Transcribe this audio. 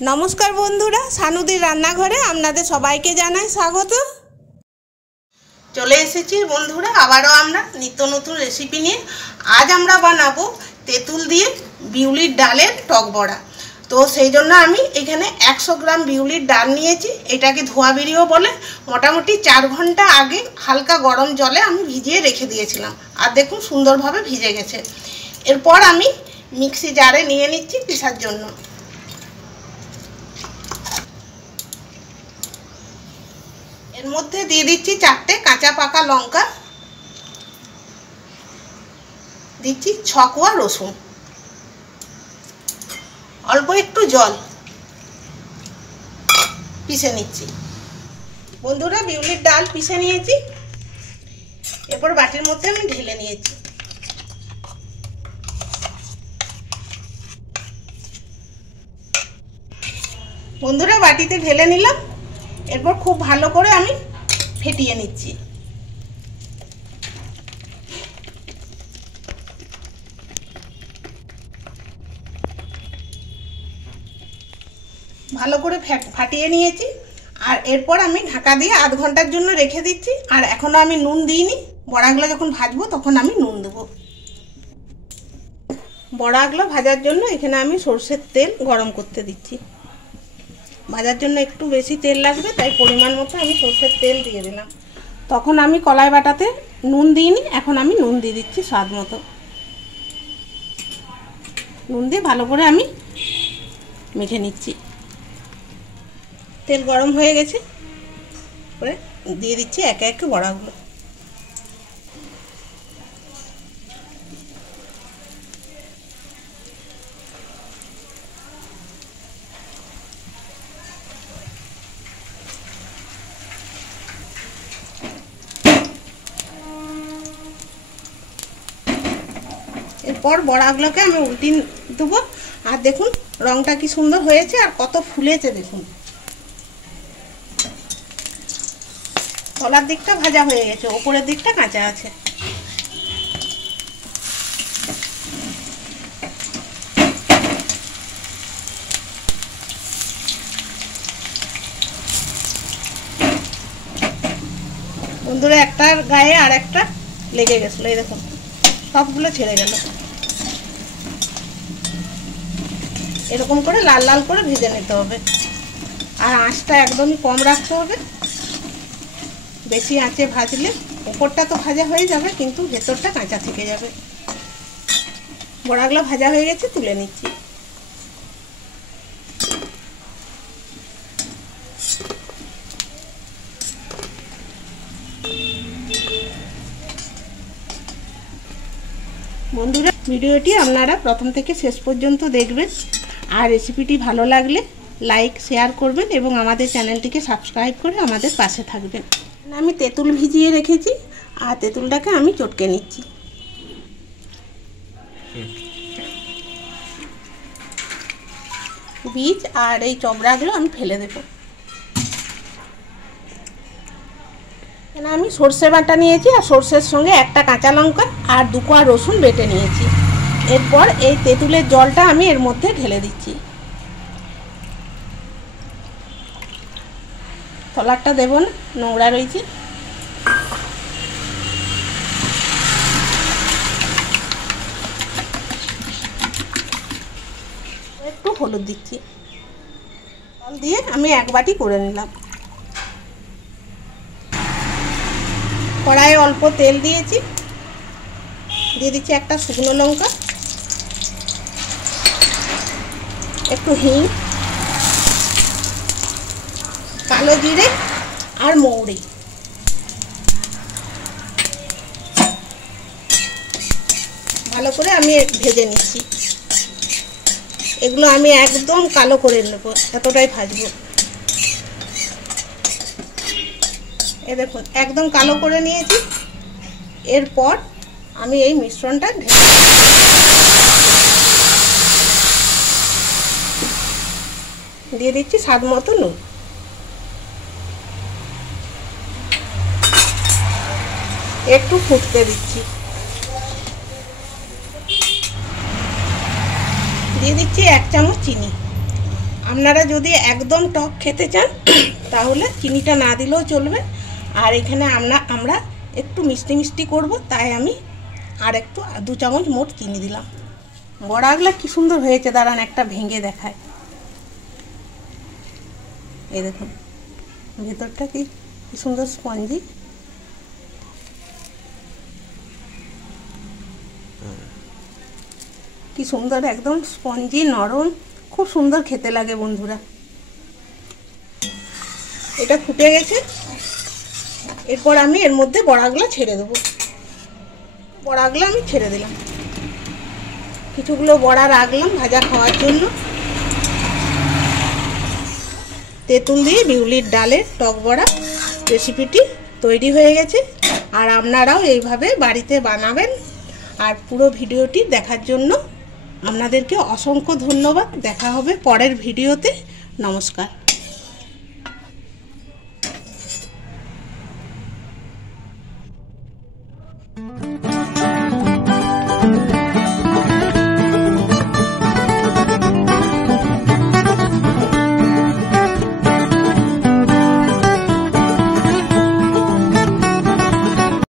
নমস্কার বন্ধুরা, সানুদির রান্নাঘরে আপনাদের সবাইকে জানাই স্বাগত। চলে এসেছি বন্ধুরা আবারও আমরা নিত্য নতুন রেসিপি নিয়ে। আজ আমরা বানাবো তেঁতুল দিয়ে বিউলির ডালের টক বড়া। তো সেই জন্য আমি এখানে 100 গ্রাম বিউলির ডাল নিয়েছি। এটাকে ধোয়া বেরিয়েও বলে। মোটামুটি 4 ঘন্টা আগে হালকা গরম জলে আমি ভিজিয়ে রেখে দিয়েছিলাম, আর দেখুন সুন্দরভাবে ভিজে গেছে। এরপর আমি মিক্সি জারে নিয়ে নিচ্ছি পিসার জন্য। এর মধ্যে দিয়ে দিচ্ছি 4টে কাঁচা পাকা লঙ্কা, দিচ্ছি 6 কোয়া রসুন, অল্প একটু জল, পিষে নিচ্ছি। বন্ধুরা, বিউলির ডাল পিষে নিয়েছি, এরপর বাটির মধ্যে আমি ঢেলে নিয়েছি। বন্ধুরা, বাটিতে ঢেলে নিলাম। এরপর খুব ভালো করে আমি ফেটিয়ে নিচ্ছি। ভালো করে ফাটিয়ে নিয়েছি। আর এরপর আমি ঢাকা দিয়ে আধ ঘন্টার জন্য রেখে দিচ্ছি। আর এখনো আমি নুন দিইনি, বড়াগুলো যখন ভাজবো তখন আমি নুন দেবো। বড়াগুলো ভাজার জন্য এখানে আমি সরষের তেল গরম করতে দিচ্ছি। ভাজার জন্য একটু বেশি তেল লাগবে, তাই পরিমাণ মতো আমি সরষের তেল দিয়ে দিলাম। তখন আমি কলাই বাটাতে নুন দিইনি, এখন আমি নুন দিয়ে দিচ্ছি স্বাদ মতো। নুন দিয়ে ভালো করে আমি মেখে নিচ্ছি। তেল গরম হয়ে গেছে, পরে দিয়ে দিচ্ছি একে একে বড়াগুলো। এরপর বড়াগুলোকে আমি উল্টিয়ে দেবো। আর দেখুন রংটা কি সুন্দর হয়েছে, আর কত ফুলেছে দেখুন। তলার দিকটা ভাজা হয়ে গেছে, ওপরের দিকটা কাঁচা আছে। বন্ধুরা, একটার গায়ে আর একটা লেগে গেছিল, এই দেখুন সবগুলো ছেড়ে গেল। এরকম করে লাল লাল করে ভেজে নিতে হবে। আর আঁচটা একদমই কম রাখতে হবে। বেশি আঁচে ভাজলে উপরটা তো ভাজা হয়ে যাবে, কিন্তু ভেতরটা কাঁচা থেকে যাবে। বড়াগুলো ভাজা হয়ে গেছে, তুলে নিচ্ছি। বন্ধুরা, ভিডিওটি আপনারা প্রথম থেকে শেষ পর্যন্ত দেখবেন। আর রেসিপিটি ভালো লাগলে লাইক শেয়ার করবেন এবং আমাদের চ্যানেলটিকে সাবস্ক্রাইব করে আমাদের পাশে থাকবেন। আমি তেঁতুল ভিজিয়ে রেখেছি, আর তেঁতুলটাকে আমি চটকে নিচ্ছি। বীজ আর এই চবড়াগুলো আমি ফেলে দেবো। এখানে আমি সর্ষে বাটা নিয়েছি, আর সর্ষের সঙ্গে একটা কাঁচা লঙ্কা আর 2 কোয়া রসুন বেটে নিয়েছি। এরপর এই তেঁতুলের জলটা আমি এর মধ্যে ঢেলে দিচ্ছি। তলারটা দেব না, নোংরা রয়েছে। একটু হলুদ দিচ্ছি। জল দিয়ে আমি 1 বাটি করে নিলাম। কড়াইয়ে অল্প তেল দিয়েছি, দিয়ে দিচ্ছি একটা শুকনো লঙ্কা, একটু হিং, কালো জিরে আর মৌরি। ভালো করে আমি ভেজে নিচ্ছি। এগুলো আমি একদম কালো করে নেব, এতটাই ভাজবো। এ দেখুন একদম কালো করে নিয়েছি। এরপর আমি এই মিশ্রণটা দিয়ে দিচ্ছি স্বাদ মতো নুন। একটু ফুটতে দিচ্ছি। দিয়ে দিচ্ছি 1 চামচ চিনি। আপনারা যদি একদম টক খেতে চান তাহলে চিনিটা না দিলেও চলবে। আর এখানে আমরা একটু মিষ্টি মিষ্টি করব, তাই আমি আর একটু 2 চামচ মোট চিনি দিলাম। বড়াগুলো কি সুন্দর হয়েছে, দাঁড়ান একটা ভেঙে দেখায়। এই দেখুন ভেতরটা কি সুন্দর স্পঞ্জি। কি সুন্দর একদম স্পঞ্জি নরম, খুব সুন্দর খেতে লাগে বন্ধুরা। এটা ফুটে গেছে, এরপর আমি এর মধ্যে বড়াগুলো ছেড়ে দেবো। বড়াগুলো আমি ছেড়ে দিলাম, কিছুগুলো বড়া রাখলাম ভাজা খাওয়ার জন্য। তেঁতুল দিয়ে বিউলির ডালের টক বড়া রেসিপিটি তৈরি হয়ে গেছে। আর আপনারাও এইভাবে বাড়িতে বানাবেন। আর পুরো ভিডিওটি দেখার জন্য আপনাদেরকে অসংখ্য ধন্যবাদ। দেখা হবে পরের ভিডিওতে। নমস্কার।